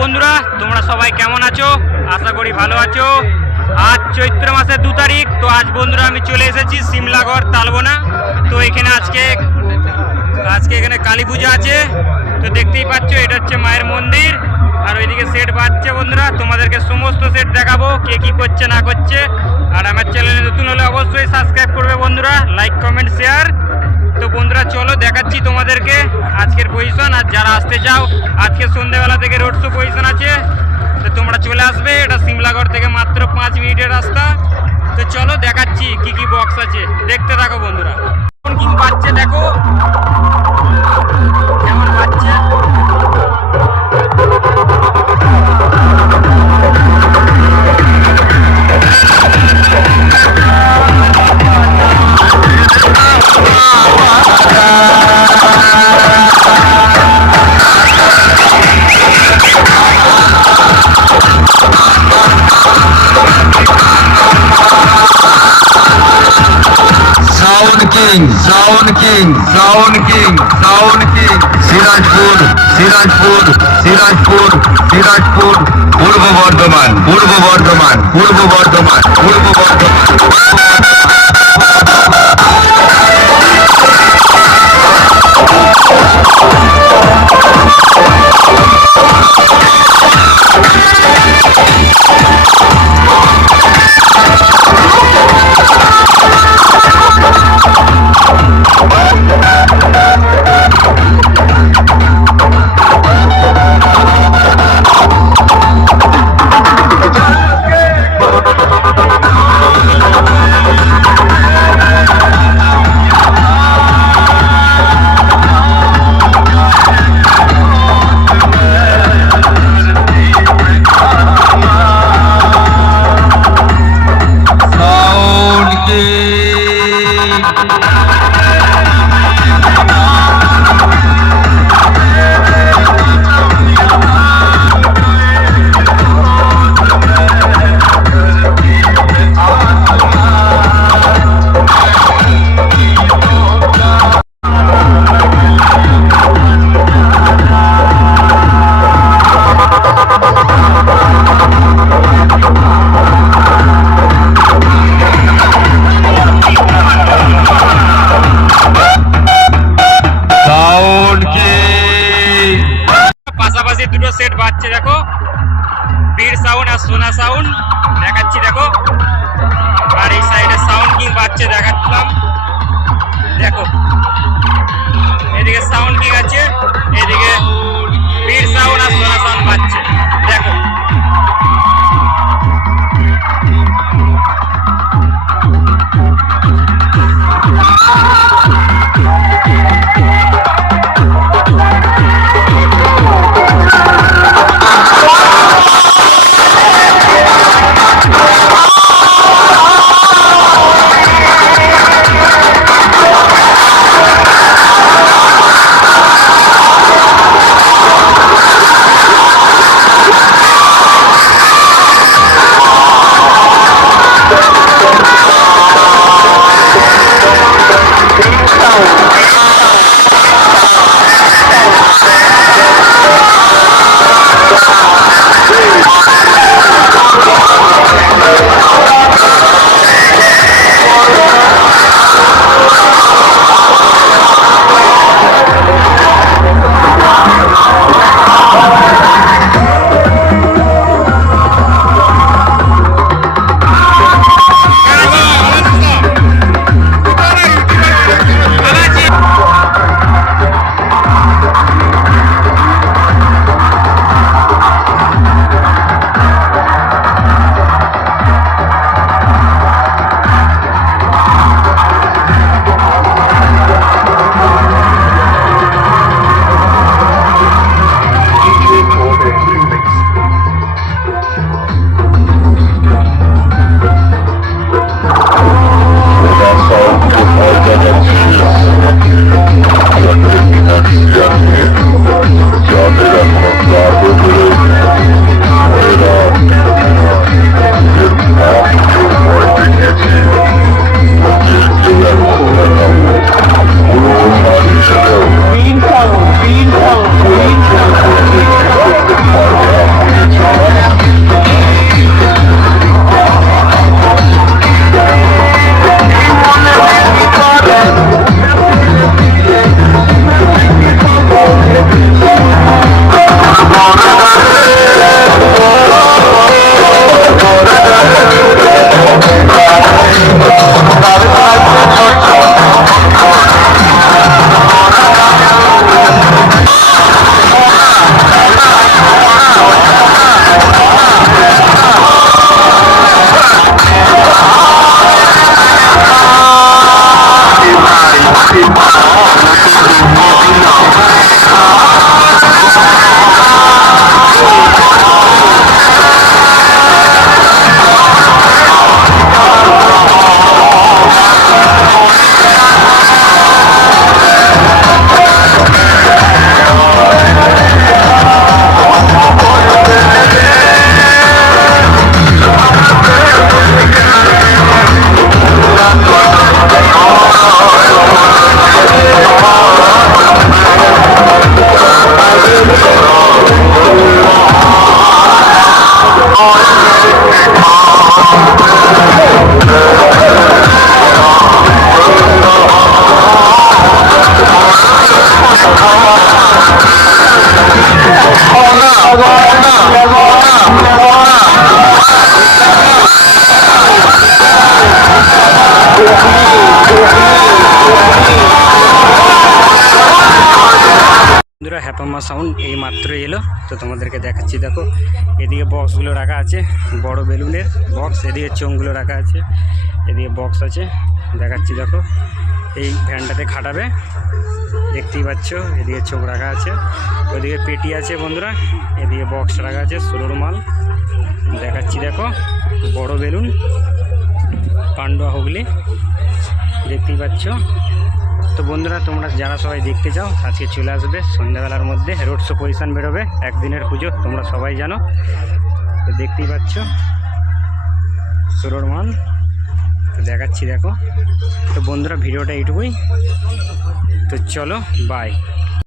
বন্ধুরা, তোমরা সবাই কেমন আছো? আশা করি ভালো আছো। আজ চৈত্র মাসের 2 তারিখ। তো আজ বন্ধুরা আমি চলে এসেছি সিমলাগড় তালবোনা। তো এখানে আজকে এখানে কালী পূজা আছে। তো দেখতেই পাচ্ছ এটা হচ্ছে মায়ের মন্দির, আর ওইদিকে সেট বাজছে। বন্ধুরা তোমাদেরকে সমস্ত সেট দেখাবো, কে কি করছে না করছে। আর আমার চ্যানেলে নতুন হলে অবশ্যই সাবস্ক্রাইব করবে বন্ধুরা, লাইক কমেন্ট শেয়ার। তো বন্ধুরা চলো দেখাচ্ছি তোমাদেরকে আজকের পজিশন। আর যারা আসতে চাও আজকে সন্ধ্যেবেলা থেকে রোড শো পজিশন আছে, তো তোমরা চলে আসবে। এটা সিমলাগড় থেকে মাত্র 5 মিনিটের রাস্তা। তো চলো দেখাচ্ছি কি কি বক্স আছে, দেখতে থাকো বন্ধুরা। কোন কি বাজছে দেখো, কেমন বাজছে। Sound King, Sirajpur, Purbo Bardhaman. পাশাপাশি দুটো সেট বাজছে দেখো, বীর সাউন্ড আর সোনা সাউন্ড দেখাচ্ছি দেখো। আর এই সাইডে সাউন্ড কিং বাজছে দেখাচ্ছিলাম দেখো। এদিকে সাউন্ড কিং আছে, এদিকে বীর সাউন্ড আর সোনা সাউন্ড বাজছে দেখো। বন্ধুরা হ্যাপাম্মা সাউন্ড এই মাত্র এলো, তো তোমাদেরকে দেখাচ্ছি। দেখো এদিকে বক্সগুলো রাখা আছে, বড় বেলুনের বক্স, এদিকে চোঙগুলো রাখা আছে, এদিকে বক্স আছে, দেখাচ্ছি। দেখো এই ভ্যানটাতে খাটাবে, দেখতেই পাচ্ছ। এদিকে চোখ রাখা আছে, ওইদিকে পেটি আছে বন্ধুরা, এদিকে বক্স রাখা আছে, ষোলোর মাল দেখাচ্ছি। দেখো বড় বেলুন, পান্ডুয়া হুগলি, দেখতেই পাচ্ছ। তো বন্ধুরা তোমরা যারা সবাই দেখতে চাও আজকে চলে আসবে সন্ধ্যাবেলার মধ্যে, রোড শো পজিশন বেরোবে, একদিনের পুজো তোমরা সবাই জানো। তো দেখতেই পাচ্ছ ষোলোর মাল, তো দেখাচ্ছি। দেখো তো বন্ধুরা ভিডিওটা এইটুকুই, তো চলো বাই।